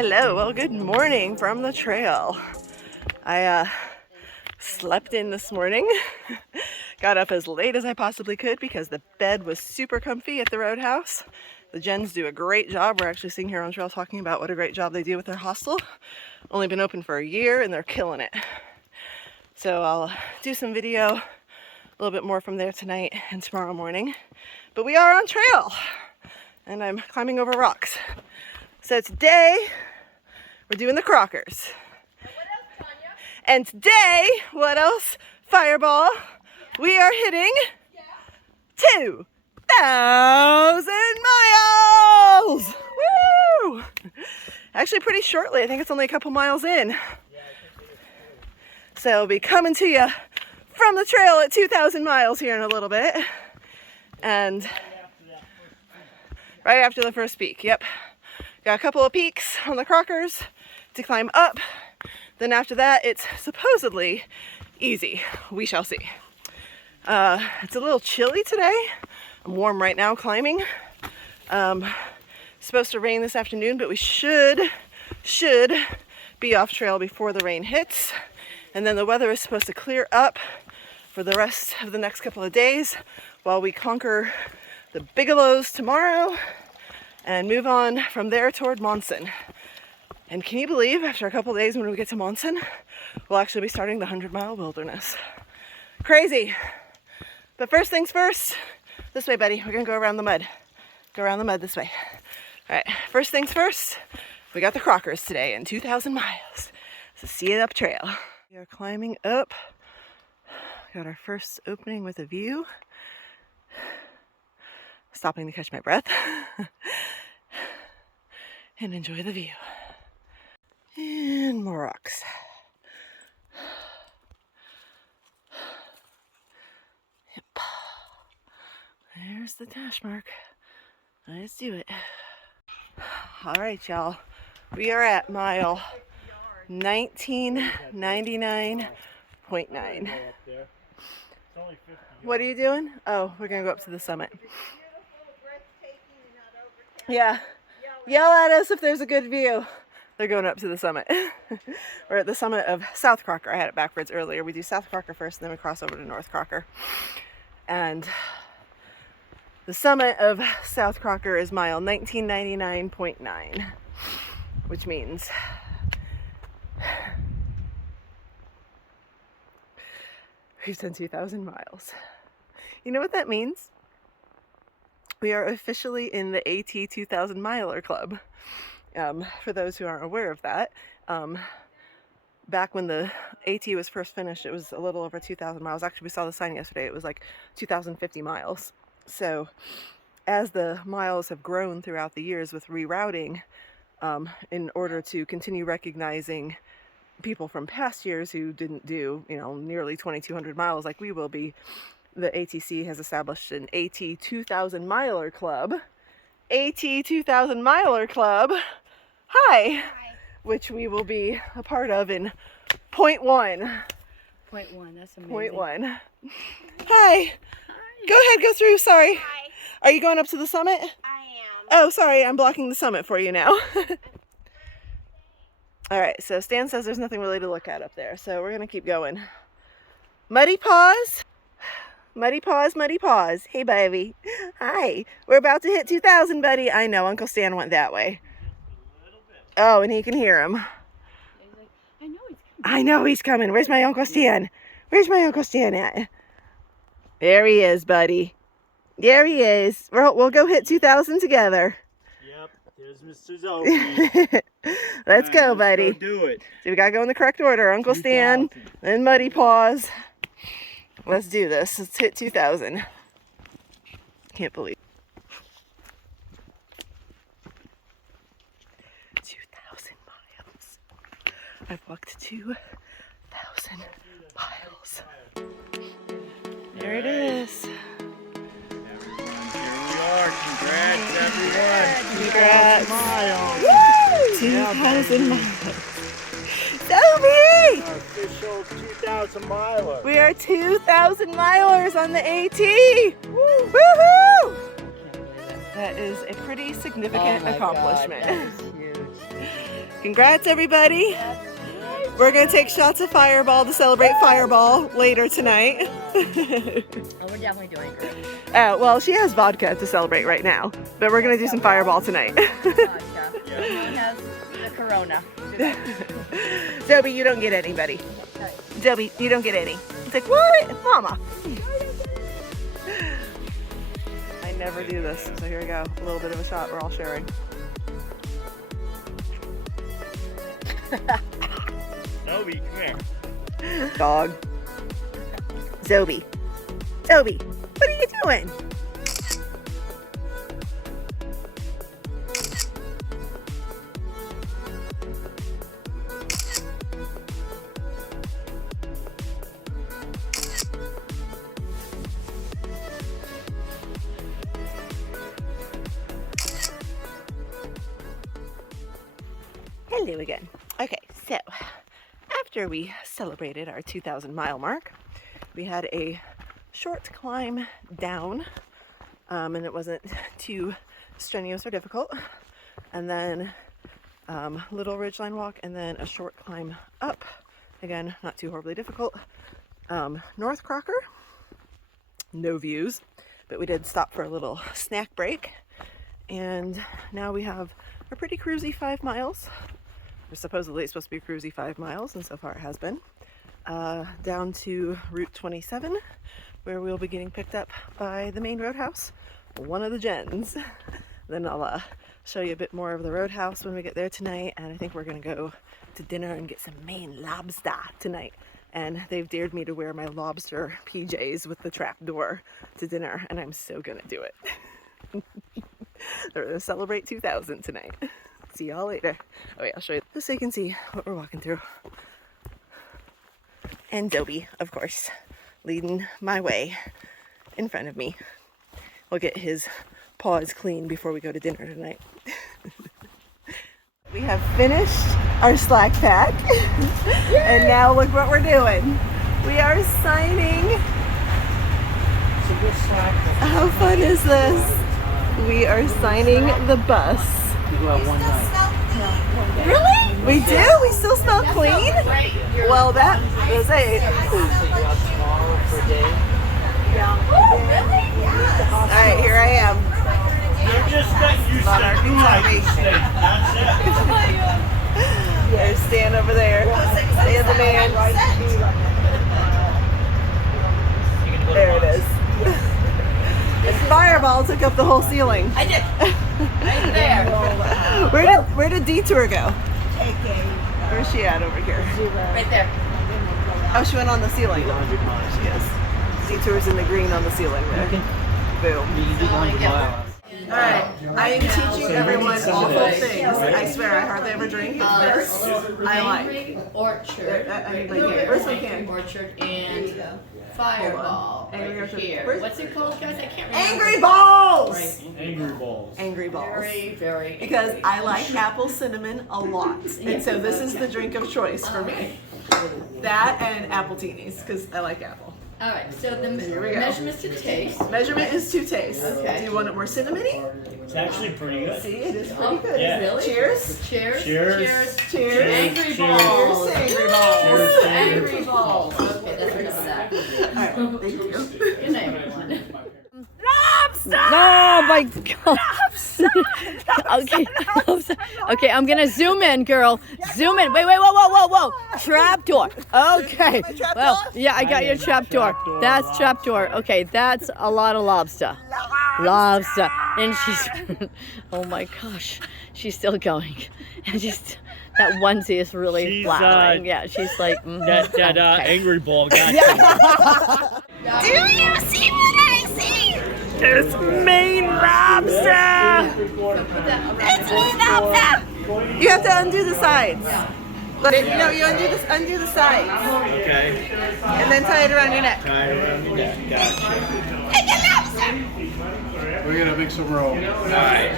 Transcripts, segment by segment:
Hello, well, good morning from the trail. I slept in this morning, got up as late as I possibly could because the bed was super comfy at the Roadhouse. The gens do a great job. We're actually sitting here on trail talking about what a great job they do with their hostel. Only been open for a year and they're killing it. So I'll do some video, a little bit more from there tonight and tomorrow morning. But we are on trail and I'm climbing over rocks. So today, we're doing the Crockers. And today, what else? Fireball. We are hitting 2,000 miles! Woo! Actually pretty shortly. I think it's only a couple miles in. So I'll be coming to you from the trail at 2,000 miles here in a little bit. And right after the first peak, yep. Got a couple of peaks on the Crockers to climb up. Then after that, it's supposedly easy. We shall see. It's a little chilly today. I'm warm right now climbing. Supposed to rain this afternoon, but we should be off trail before the rain hits. And then the weather is supposed to clear up for the rest of the next couple of days while we conquer the Bigelows tomorrow and move on from there toward Monson. And can you believe after a couple of days when we get to Monson, we'll actually be starting the 100-mile wilderness. Crazy. But first things first, this way, buddy. We're gonna go around the mud. Go around the mud this way. All right, first things first, we got the Crockers today and 2,000 miles. So see you up trail. We are climbing up. Got our first opening with a view. Stopping to catch my breath and enjoy the view. And more rocks. Yep. There's the dash mark. Let's do it. All right, y'all. We are at mile 1999.9. What are you doing? Oh, we're gonna go up to the summit. Yeah. Yell at us if there's a good view. They're going up to the summit. We're at the summit of South Crocker. I had it backwards earlier. We do South Crocker first, and then we cross over to North Crocker. And the summit of South Crocker is mile 1999.9, which means we've done 2,000 miles. You know what that means? We are officially in the AT 2,000 miler club. For those who aren't aware of that, back when the AT was first finished, it was a little over 2,000 miles. Actually, we saw the sign yesterday. It was like 2,050 miles. So as the miles have grown throughout the years with rerouting, in order to continue recognizing people from past years who didn't do, nearly 2,200 miles like we will be, the ATC has established an AT 2,000 miler club. AT 2,000 miler club. Hi. Hi. Which we will be a part of in point one. Point one, that's amazing. Point one. Hi. Hi. Go ahead, go through, sorry. Hi. Are you going up to the summit? I am. Oh, sorry, I'm blocking the summit for you now. All right, so Stan says there's nothing really to look at up there, so we're gonna keep going. Muddy paws. Muddy paws, muddy paws. Hey, baby. Hi. We're about to hit 2,000, buddy. I know, Uncle Stan went that way. Oh, and he can hear him. I know he's coming. Where's my Uncle Stan? Where's my Uncle Stan at? There he is, buddy. There he is. We'll go hit 2,000 together. Yep, there's Mr. Zoe. Let's go, buddy. Let's go do it. So we gotta go in the correct order. Uncle Stan, then Muddy Paws. Let's do this. Let's hit 2,000. Can't believe. 2,000 miles. I've walked 2,000 miles. There it is. Everyone, here we are. Congrats, everyone. Congrats. 2,000 miles. 2,000 miles. Sophie! Our official 2,000 miler. We are 2,000 milers on the AT. Woo! Woohoo! That is a pretty significant accomplishment. God, that is huge. Congrats, everybody. We're going to take shots of Fireball to celebrate Fireball later tonight. Oh, we're definitely doing great. Well, she has vodka to celebrate right now, but we're going to do some Fireball tonight. Vodka. He has the Corona. Zoe, you don't get any, buddy. Zoe, you don't get any. It's like, what? Mama. I never do this, so here we go. A little bit of a shot we're all sharing. Toby, come here. Dog. Zoe. Zoe, what are you doing? Hello again. Okay, so after we celebrated our 2,000 mile mark, we had a short climb down, and it wasn't too strenuous or difficult, and then little ridgeline walk, and then a short climb up, again not too horribly difficult. North Crocker, no views, but we did stop for a little snack break, and now we have a pretty cruisy 5 miles. Supposedly it's supposed to be a cruisy 5 miles, and so far it has been, down to Route 27, where we'll be getting picked up by the Maine Roadhouse, one of the gens. Then I'll show you a bit more of the Roadhouse when we get there tonight, and I think we're gonna go to dinner and get some Maine lobster tonight. And they've dared me to wear my lobster PJs with the trap door to dinner, and I'm so gonna do it. We're gonna celebrate 2,000 tonight. See y'all later. Oh yeah, I'll show you just so you can see what we're walking through. And Dobie, of course, leading my way in front of me. We'll get his paws clean before we go to dinner tonight. We have finished our slack pack. And now look what we're doing. We are signing. How fun is this? We are signing the bus. Really? We do? We still smell clean? Well, that is it. Alright, here I am. You're just getting used to the thru-hiking state. That's it. There's Stan over there. Stan the man. There it is. And Fireball took up the whole ceiling. I did. Right there. Where did Detour go? Where's she at over here? Right there. Oh, she went on the ceiling. She is. Detour's in the green on the ceiling there. Boom. Alright, I am teaching everyone awful things. I swear, I hardly ever drink. This I like. Orchard. Where's my can? Orchard and Fireball. Angry Right Orchard. here. What's it called, guys? I can't remember. Angry Balls! Angry balls. Angry Balls. Very, very. Because I like apple cinnamon a lot. And so this is the drink of choice for me. That and apple teenies, because I like apple. All right, so the Here we go. measurements to taste. Measurement is to taste. Okay. Do you want it more cinnamony? It's actually pretty good. See, it is pretty good. Yeah. Really? Cheers. Cheers. Cheers. Cheers. Angry Cheers. balls. Angry Balls. Cheers. Angry balls. Okay, that's enough of that. All right, thank you. Good night, everyone. Oh my god. Okay. Okay, I'm gonna zoom in, girl. Zoom in. Wait, whoa. Trapdoor. Okay. Well, yeah, I got your trapdoor. That's trapdoor. Okay, that's a lot of lobster. Lobster. And she's oh my gosh. She's still going. And that onesie is really She's, flattering. Yeah, she's like That okay. angry ball got Do you see what I see? It's Maine lobster. It's Maine lobster. You have to undo the sides. No, you undo the sides, Okay. and then tie it around your neck. Tie it around your neck. Gotcha. It's a lobster. We're gonna make some roll. Alright.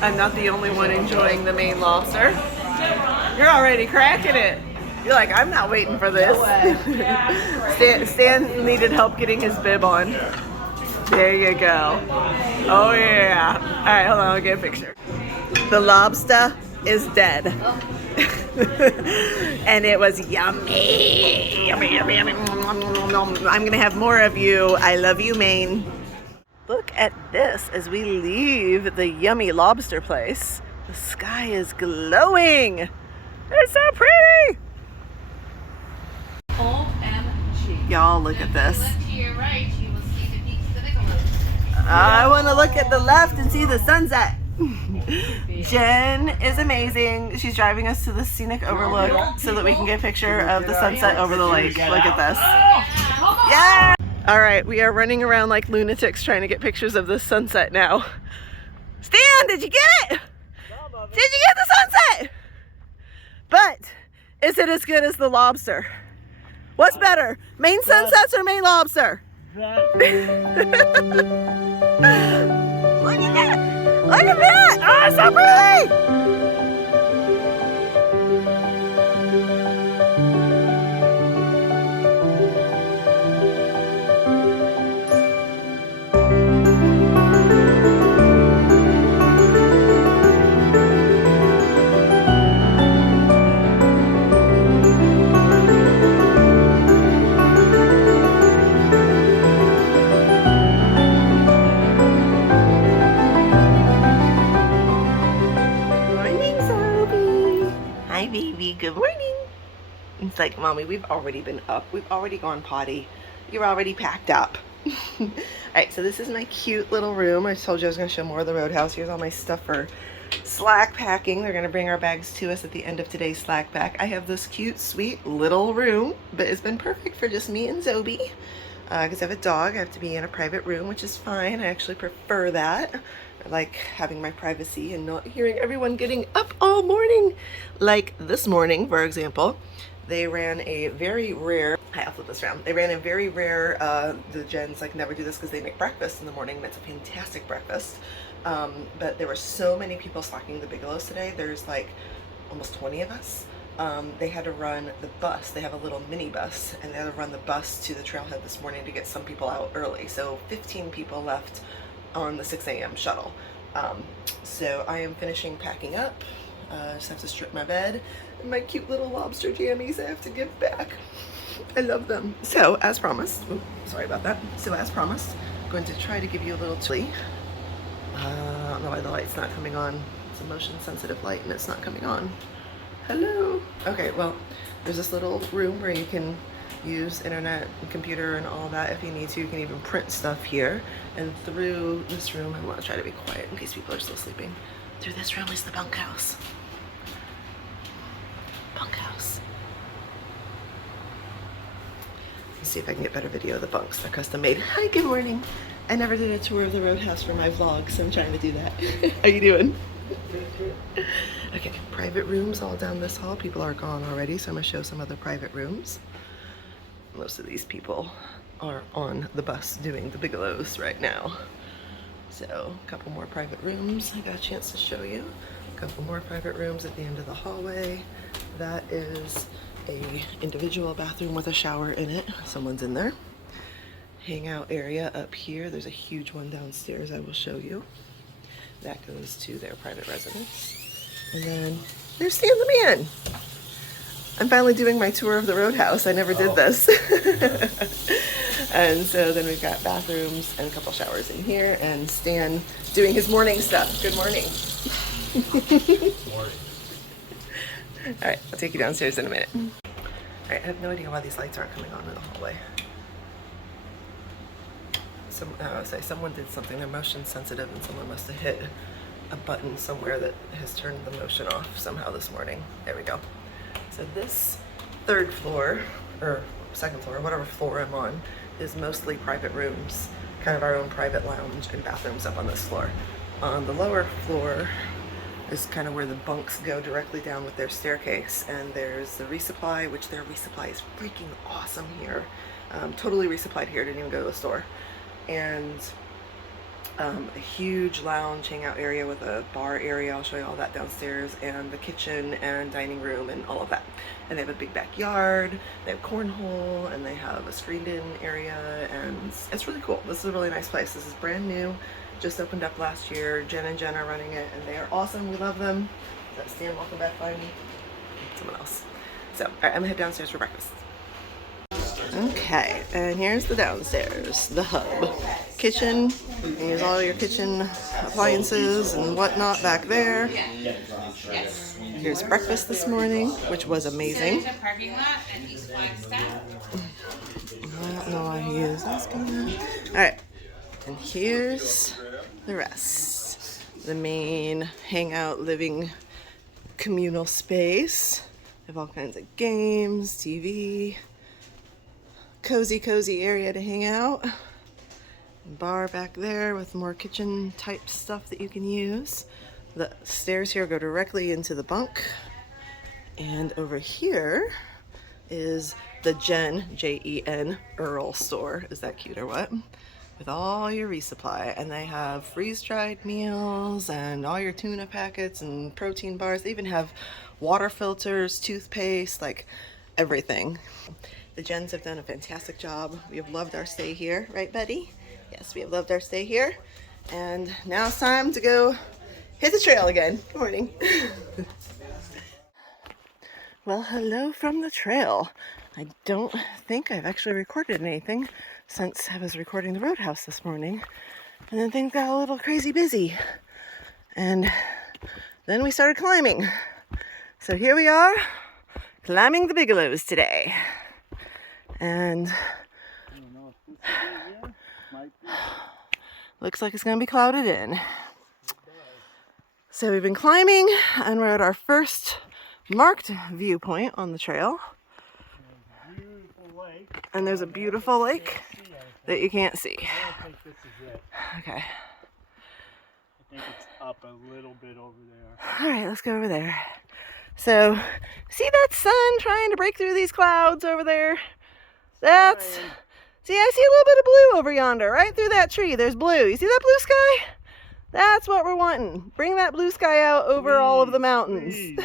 I'm not the only one enjoying the Maine lobster. You're already cracking it. You're like, I'm not waiting for this. Stan needed help getting his bib on. There you go. Oh yeah. All right, hold on, I'll get a picture. The lobster is dead. And it was yummy. Yummy, yummy, yummy. I'm gonna have more of you. I love you, Maine. Look at this as we leave the yummy lobster place. The sky is glowing. It's so pretty. OMG. Y'all look at this. Look to your right, you will see the peaks of the Bigelows. I want to look at the left and see the sunset. Jen is amazing. She's driving us to the scenic overlook so that we can get a picture of the sunset over the lake. Look at this. Yeah! All right, we are running around like lunatics trying to get pictures of the sunset now. Stan, did you get it? Did you get the sunset? But is it as good as the lobster? What's better, Maine sunsets or Maine lobster? Look at that! Look at that! Oh, it's so pretty! Good morning. It's like, Mommy, we've already been up. We've already gone potty. You're already packed up. All right, so this is my cute little room. I told you I was going to show more of the Roadhouse. Here's all my stuff for slack packing. They're going to bring our bags to us at the end of today's slack pack. I have this cute, sweet little room, but it's been perfect for just me and Zobi. Because I have a dog, I have to be in a private room, which is fine. I actually prefer that. I like having my privacy and not hearing everyone getting up all morning. Like this morning, for example, they ran a very rare, I'll flip this around. They ran a very rare, the gens like never do this because they make breakfast in the morning, and it's a fantastic breakfast. But there were so many people slacking the Bigelows today. There's like almost 20 of us. They had to run the bus. They have a little mini bus, and they had to run the bus to the trailhead this morning to get some people out early. So 15 people left on the 6 a.m. shuttle. So I am finishing packing up. Just have to strip my bed. And my cute little lobster jammies I have to give back. I love them. So as promised, sorry about that. So as promised, I'm going to try to give you a little chili. I don't know why the light's not coming on. It's a motion sensitive light and it's not coming on. Hello. Okay, well, there's this little room where you can use internet and computer and all that if you need to. You can even print stuff here. And through this room, I want to try to be quiet in case people are still sleeping. Through this room is the bunkhouse. Bunkhouse. Let's see if I can get better video of the bunks. They're custom made. Hi, good morning. I never did a tour of the Roadhouse for my vlog, so I'm trying to do that. How you doing? Okay, private rooms all down this hall. People are gone already, so I'm gonna show some other private rooms. Most of these people are on the bus doing the Bigelows right now. So a couple more private rooms I got a chance to show you. A couple more private rooms at the end of the hallway. That is a individual bathroom with a shower in it. Someone's in there. Hangout area up here. There's a huge one downstairs I will show you. That goes to their private residence. And then there's Stan the Man. I'm finally doing my tour of the Roadhouse. I never did this. And so then we've got bathrooms and a couple showers in here, and Stan doing his morning stuff. Good morning. Morning. All right, I'll take you downstairs in a minute. All right, I have no idea why these lights aren't coming on in the hallway. Someone did something. They're motion sensitive, and someone must have hit a button somewhere that has turned the motion off somehow this morning. There we go. So this third floor, or second floor, whatever floor I'm on, is mostly private rooms, kind of our own private lounge and bathrooms up on this floor. On the lower floor is kind of where the bunks go directly down with their staircase, and there's the resupply, which their resupply is freaking awesome here. Totally resupplied here, didn't even go to the store. And a huge lounge hangout area with a bar area. I'll show you all that downstairs, and the kitchen and dining room and all of that. And they have a big backyard, they have cornhole, and they have a screened in area, and it's really cool. This is a really nice place. This is brand new. Just opened up last year. Jen and Jen are running it, and they are awesome. We love them. So Stan, welcome back by me. Someone else. So, all right, I'm gonna head downstairs for breakfast. Okay, and here's the downstairs, the hub. Kitchen, you can use all your kitchen appliances and whatnot back there. Here's breakfast this morning, which was amazing. Parking lot at East Flagstaff. I don't know why he is asking that. Alright, and here's the rest. The main hangout, living, communal space. They have all kinds of games, TV, cozy area to hang out. Bar back there with more kitchen type stuff that you can use. The stairs here go directly into the bunk. And over here is the Jen, Jen, Earl store. Is that cute or what? With all your resupply. And they have freeze-dried meals and all your tuna packets and protein bars. They even have water filters, toothpaste, like everything. The Jens have done a fantastic job. We have loved our stay here, right, Betty? Yes, we have loved our stay here. And now it's time to go hit the trail again. Good morning. Well, hello from the trail. I don't think I've actually recorded anything since I was recording the Roadhouse this morning. And then things got a little crazy busy. And then we started climbing. So here we are, climbing the Bigelows today. And looks like it's going to be clouded in. So we've been climbing and we're at our first marked viewpoint on the trail. And there's a beautiful lake that you can't see. I don't think this is it. Okay. I think it's up a little bit over there. All right, let's go over there. So, see that sun trying to break through these clouds over there? That's, see, I see a little bit of blue over yonder, right through that tree. There's blue. You see that blue sky? That's what we're wanting. Bring that blue sky out over all of the mountains.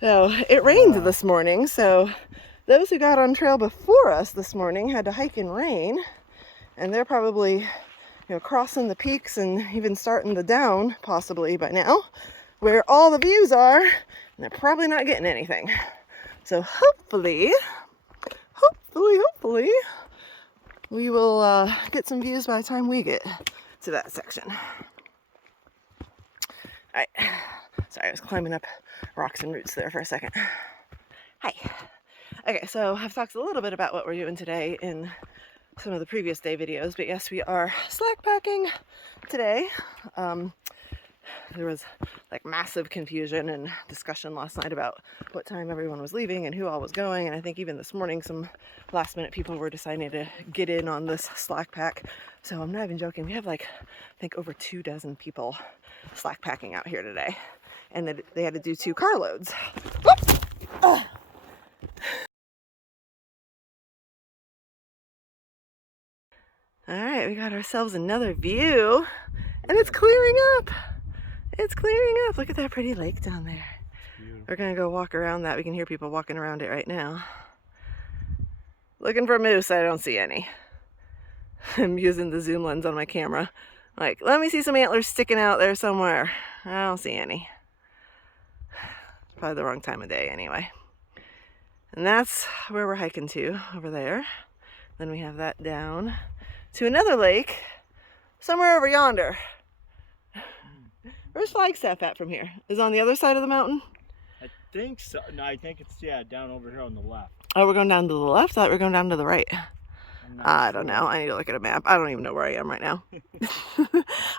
So, it rained this morning, so those who got on trail before us this morning had to hike in rain, and they're probably, crossing the peaks and even starting the down possibly by now, where all the views are, and they're probably not getting anything. So hopefully, we will get some views by the time we get to that section. All right, sorry, I was climbing up rocks and roots there for a second. Hi. Okay, so I've talked a little bit about what we're doing today in some of the previous day videos, but yes, we are slack packing today. There was like massive confusion and discussion last night about what time everyone was leaving and who all was going, and I think even this morning some last minute people were deciding to get in on this slack pack. So I'm not even joking, we have like I think over 24 people slack packing out here today, and they had to do 2 carloads. All right, we got ourselves another view, and it's clearing up. It's clearing up. Look at that pretty lake down there. We're gonna go walk around that. We can hear people walking around it right now. Looking for moose, I don't see any. I'm using the zoom lens on my camera. Like, let me see some antlers sticking out there somewhere. I don't see any. Probably the wrong time of day anyway. And that's where we're hiking to, over there. Then we have that down to another lake somewhere over yonder. Where's Flagstaff at from here? Is it on the other side of the mountain? I think so. No, I think it's, down over here on the left. Oh, we're going down to the left? I thought we were going down to the right. I don't know. I need to look at a map. I don't even know where I am right now.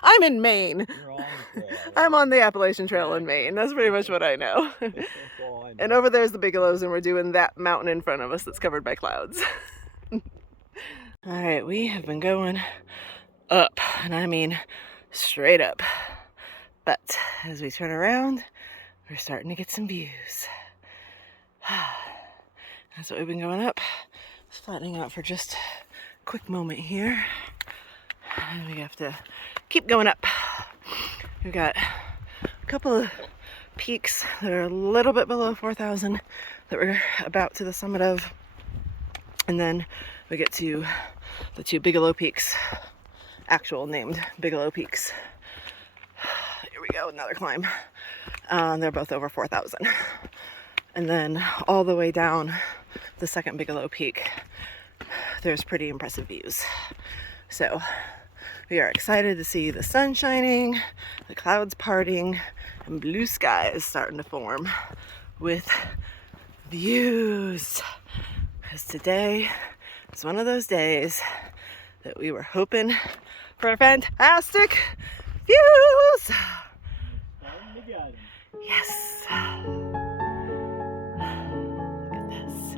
I'm in Maine. You're on the trail. I'm on the Appalachian Trail in Maine. That's pretty much what I know. That's all I know. And over there's the Bigelows, and we're doing that mountain in front of us that's covered by clouds. All right, we have been going up, and I mean straight up. But as we turn around, we're starting to get some views. That's what we've been going up. Just flattening out for just a quick moment here. And we have to keep going up. We've got a couple of peaks that are a little bit below 4,000 that we're about to the summit of. And then we get to the 2 Bigelow peaks actual named Bigelow peaks. Here we go, another climb. They're both over 4,000. And then all the way down the second Bigelow peak, there's pretty impressive views. So we are excited to see the sun shining, the clouds parting, and blue skies starting to form with views. Because today is one of those days that we were hoping for fantastic views. Yes. Look at this.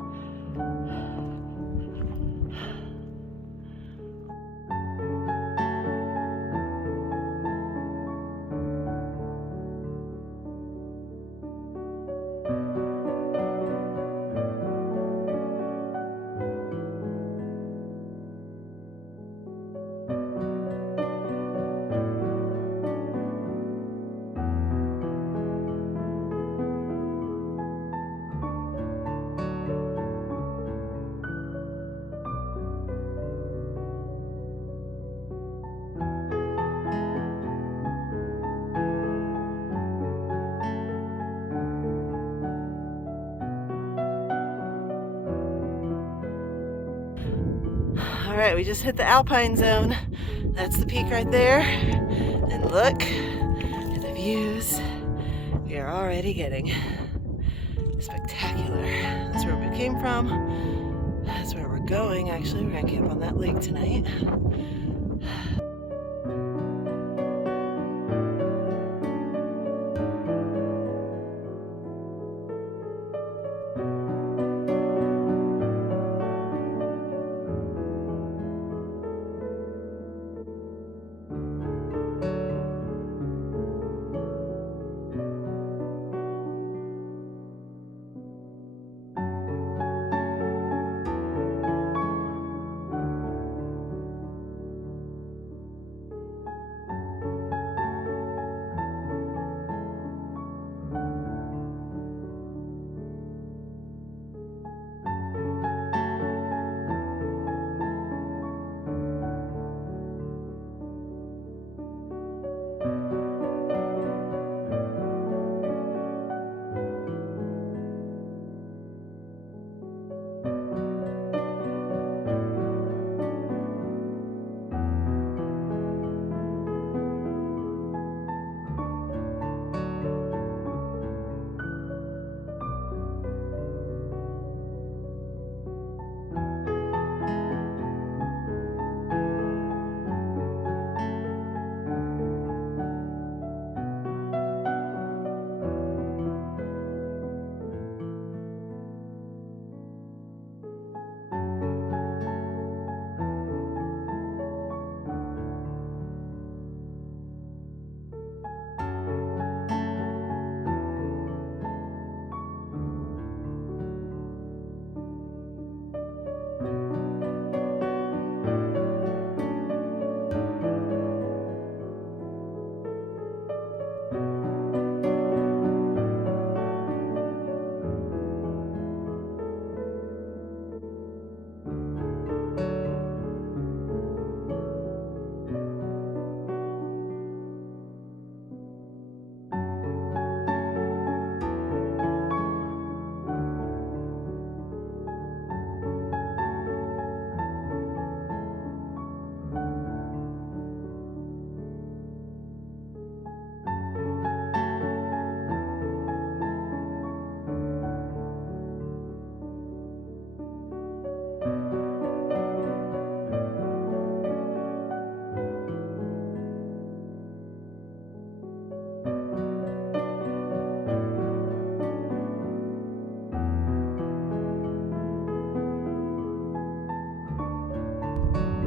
All right, we just hit the alpine zone. That's the peak right there. And look at the views we are already getting. Spectacular. That's where we came from. That's where we're going. Actually, we're gonna camp on that lake tonight.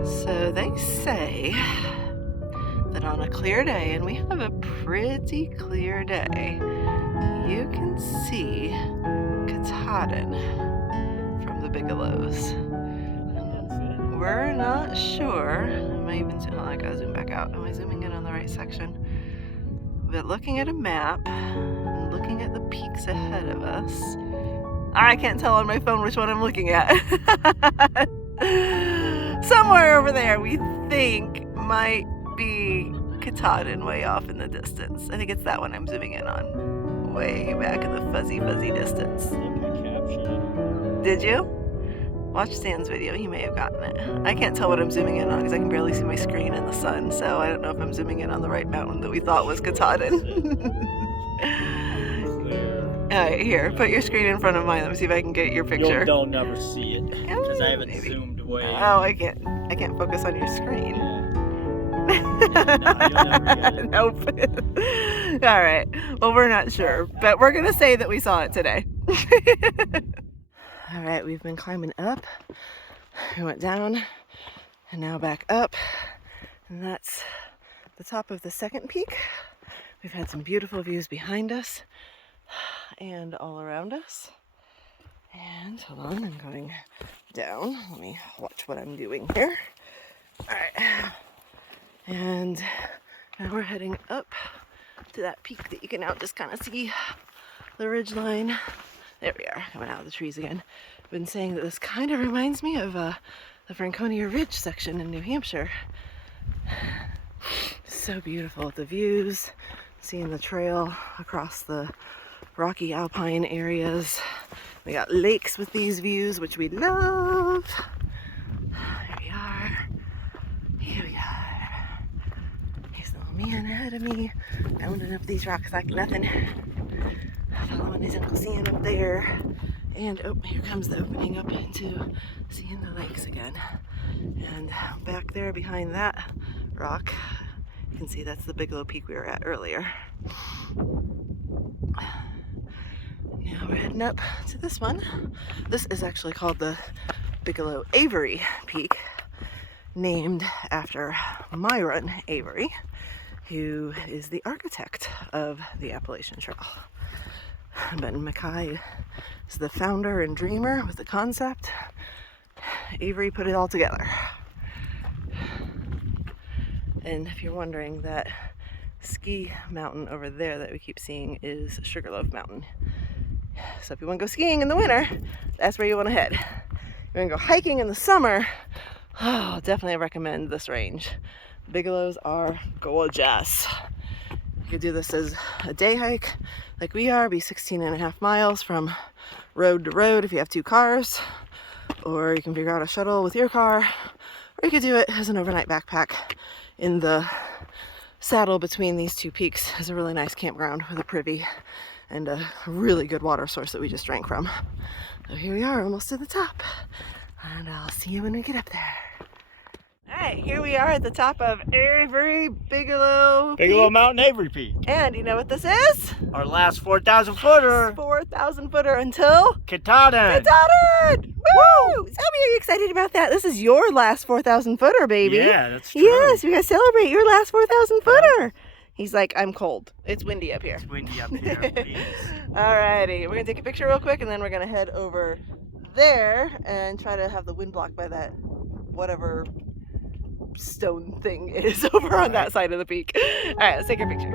So they say that on a clear day, and we have a pretty clear day, you can see Katahdin from the Bigelows. We're not sure. Am I even zooming? Oh, I gotta zoom back out. Am I zooming in on the right section? But looking at a map and looking at the peaks ahead of us, I can't tell on my phone which one I'm looking at. Somewhere over there, we think might be Katahdin way off in the distance. I think it's that one I'm zooming in on. Way back in the fuzzy distance. I think I captured it. Did you? Watch Stan's video, he may have gotten it. I can't tell what I'm zooming in on because I can barely see my screen in the sun, so I don't know if I'm zooming in on the right mountain that we thought was Katahdin. Alright, here, put your screen in front of mine. Let me see if I can get your picture. You'll never see it because I haven't Maybe. zoomed way in. Oh, I can't focus on your screen. Yeah. No, you'll never get it. Nope. Alright, well, we're not sure, but we're gonna say that we saw it today. Alright, we've been climbing up. We went down and now back up. And that's the top of the second peak. We've had some beautiful views behind us and all around us. And hold on, I'm going down. Let me watch what I'm doing here. Alright. And now we're heading up to that peak that you can now just kind of see the ridge line. There we are, coming out of the trees again. I've been saying that this kind of reminds me of the Franconia Ridge section in New Hampshire. So beautiful, the views, seeing the trail across the rocky alpine areas. We got lakes with these views, which we love. Here we are. Here we are. Here's the little man ahead of me, bounding up these rocks like nothing. Following his Uncle Sam up there. And oh, here comes the opening up into seeing the lakes again. And back there behind that rock, you can see that's the Bigelows peak we were at earlier. Now we're heading up to this one. This is actually called the Bigelows Avery Peak, named after Myron Avery, who is the architect of the Appalachian Trail. Ben Mackay is the founder and dreamer with the concept. Avery put it all together. And if you're wondering, that ski mountain over there that we keep seeing is Sugarloaf Mountain. So if you want to go skiing in the winter, that's where you want to head. If you want to go hiking in the summer, oh, definitely recommend this range. Bigelows are gorgeous. You could do this as a day hike like we are, be 16.5 miles from road to road if you have 2 cars, or you can figure out a shuttle with your car, or you could do it as an overnight backpack in the saddle between these 2 peaks. Is a really nice campground with a privy and a really good water source that we just drank from. So here we are, almost to the top, and I'll see you when we get up there. Alright, here we are at the top of Avery Bigelows Bigelows Peak. Mountain Avery Peak. And you know what this is? Our last 4,000 footer. 4,000 footer until Katahdin. Katahdin! Woo! Selby, are you excited about that? This is your last 4,000 footer, baby. Yeah, that's true. Yes, we gotta celebrate your last 4,000 footer. He's like, I'm cold. It's windy up here. It's windy up here, please. Alrighty, we're gonna take a picture real quick and then we're gonna head over there and try to have the wind blocked by that whatever stone thing is over on that side of the peak. Alright, let's take a picture.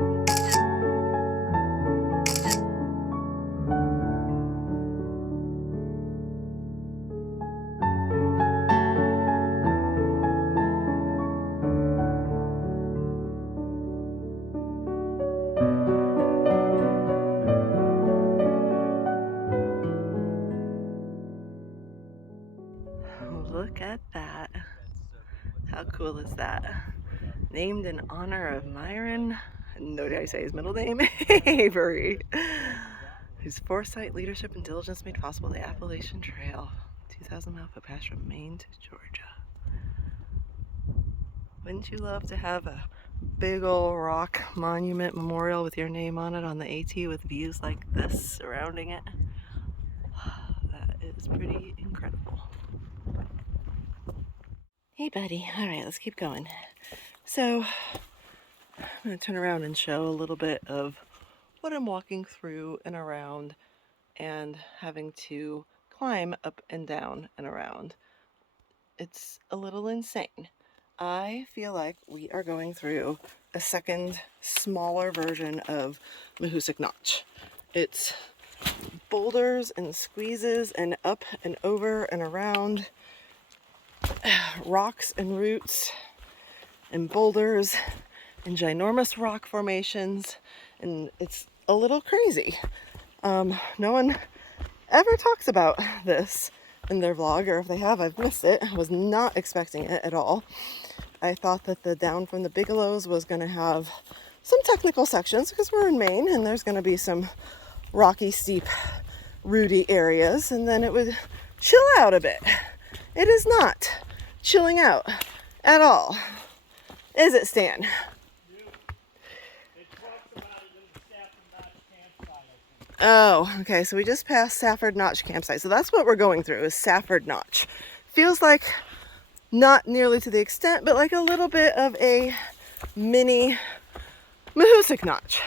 Look at that. How cool is that? Named in honor of Myron, no, did I say his middle name? Avery, whose foresight, leadership, and diligence made possible the Appalachian Trail, 2,000-mile footpath from Maine to Georgia. Wouldn't you love to have a big old rock monument memorial with your name on it on the AT with views like this surrounding it? That is pretty incredible. Hey buddy, alright, let's keep going. So, I'm going to turn around and show a little bit of what I'm walking through and around and having to climb up and down and around. It's a little insane. I feel like we are going through a second, smaller version of Mahoosic Notch. It's boulders and squeezes and up and over and around, rocks and roots, and boulders and ginormous rock formations, and it's a little crazy. No one ever talks about this in their vlog, or if they have, I've missed it. I was not expecting it at all. I thought that the down from the Bigelows was going to have some technical sections because we're in Maine and there's going to be some rocky, steep, rooty areas, and then it would chill out a bit. It is not chilling out at all. Is it, Stan? Oh, okay, so we just passed Safford Notch campsite. So that's what we're going through, is Safford Notch. Feels like not nearly to the extent, but like a little bit of a mini Mahoosic Notch.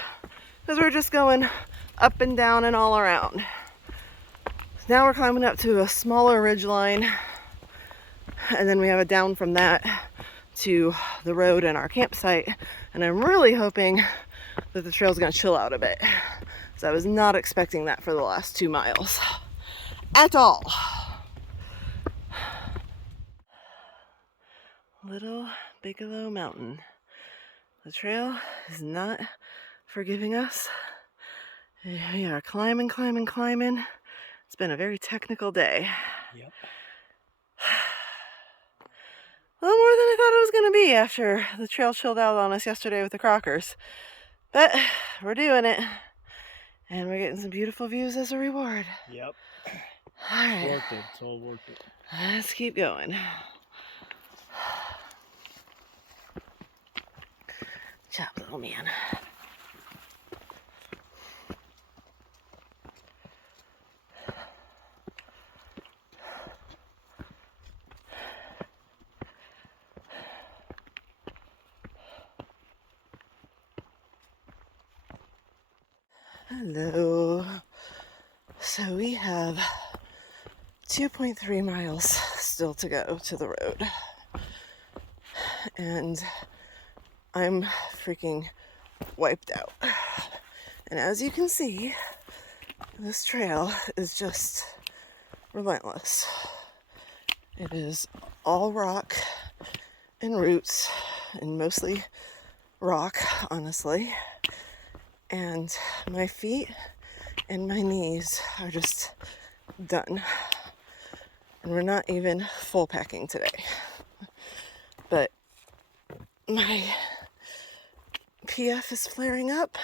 Because we're just going up and down and all around. Now we're climbing up to a smaller ridge line, and then we have a down from that to the road and our campsite. And I'm really hoping that the trail's gonna chill out a bit. So I was not expecting that for the last 2 miles at all. Little Bigelow Mountain. The trail is not forgiving us. We are climbing, climbing, climbing. It's been a very technical day. Yep. A little more than I thought it was going to be after the trail chilled out on us yesterday with the crockers. But we're doing it. And we're getting some beautiful views as a reward. Yep. All right. Worth it. It's all worth it. Let's keep going. Chop, little man. Hello. So we have 2.3 miles still to go to the road. And I'm freaking wiped out. And as you can see, this trail is just relentless. It is all rock and roots, and mostly rock, honestly. And my feet and my knees are just done. And we're not even full packing today. But my PF is flaring up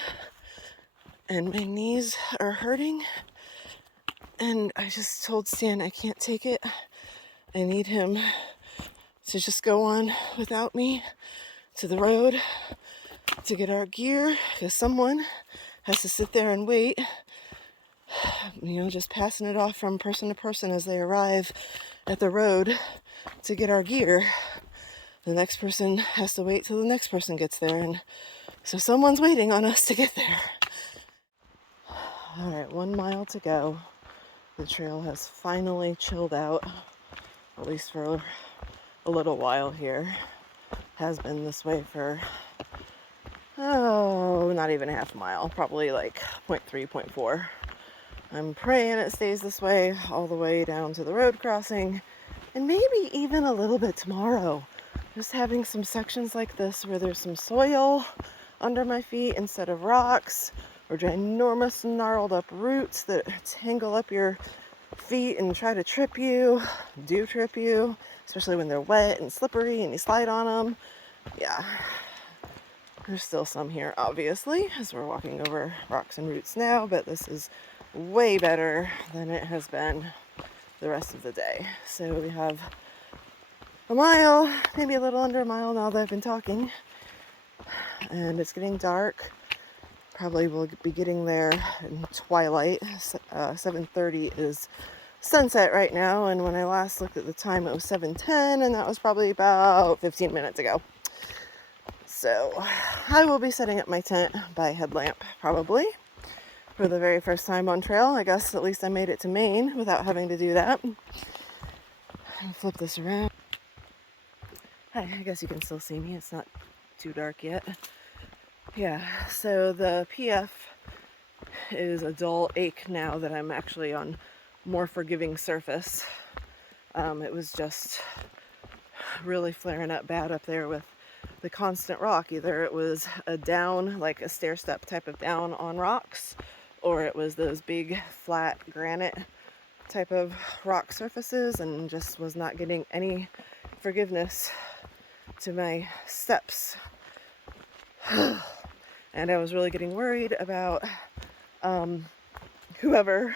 and my knees are hurting. And I just told Stan I can't take it. I need him to just go on without me to the road to get our gear, because someone has to sit there and wait, just passing it off from person to person as they arrive at the road to get our gear. The next person has to wait till the next person gets there, and so someone's waiting on us to get there. All right, 1 mile to go. The trail has finally chilled out, at least for a little while here. Has been this way for not even a half mile, probably like 0.3, 0.4. I'm praying it stays this way all the way down to the road crossing, and maybe even a little bit tomorrow. Just having some sections like this where there's some soil under my feet instead of rocks, or ginormous gnarled up roots that tangle up your feet and try to trip you, especially when they're wet and slippery and you slide on them. Yeah. There's still some here, obviously, as we're walking over rocks and roots now, but this is way better than it has been the rest of the day. So we have a mile, maybe a little under a mile now that I've been talking, and it's getting dark. Probably will be getting there in twilight. 7:30 is sunset right now, and when I last looked at the time it was 7:10, and that was probably about 15 minutes ago. So I will be setting up my tent by headlamp probably for the very first time on trail. I guess at least I made it to Maine without having to do that. I'll flip this around. Hi, I guess you can still see me. It's not too dark yet. Yeah, so the PF is a dull ache now that I'm actually on more forgiving surface. It was just really flaring up bad up there with the constant rock. Either it was a down, like a stair step type of down on rocks, or it was those big flat granite type of rock surfaces, and just was not getting any forgiveness to my steps. And I was really getting worried about whoever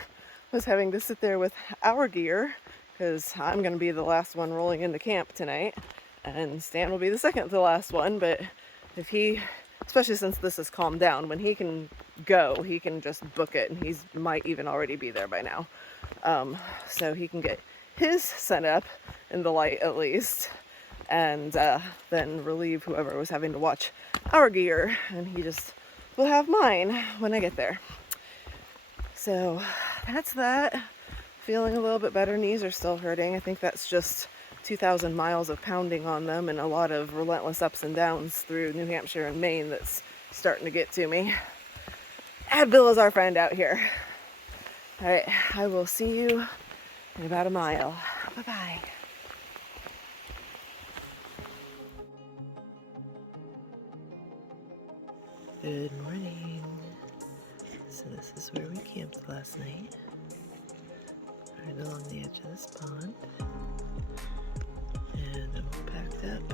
was having to sit there with our gear, because I'm going to be the last one rolling into camp tonight, and Stan will be the second to the last one. But if he, especially since this has calmed down, when he can go, he can just book it, and he might even already be there by now. So he can get his set up in the light at least, and then relieve whoever was having to watch our gear, and he just will have mine when I get there. So that's that. Feeling a little bit better. Knees are still hurting. I think that's just 2,000 miles of pounding on them and a lot of relentless ups and downs through New Hampshire and Maine that's starting to get to me. Advil is our friend out here. All right, I will see you in about a mile. Bye-bye. Good morning. So this is where we camped last night, right along the edge of this pond. And I'm all packed up.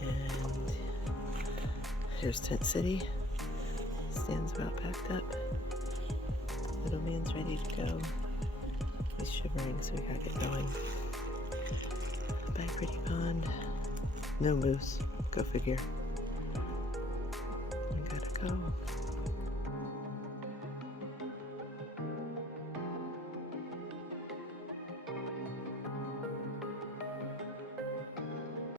And here's Tent City. Stan's about packed up. Little man's ready to go. He's shivering, so we gotta get going. Bye, pretty pond. No moose. Go figure.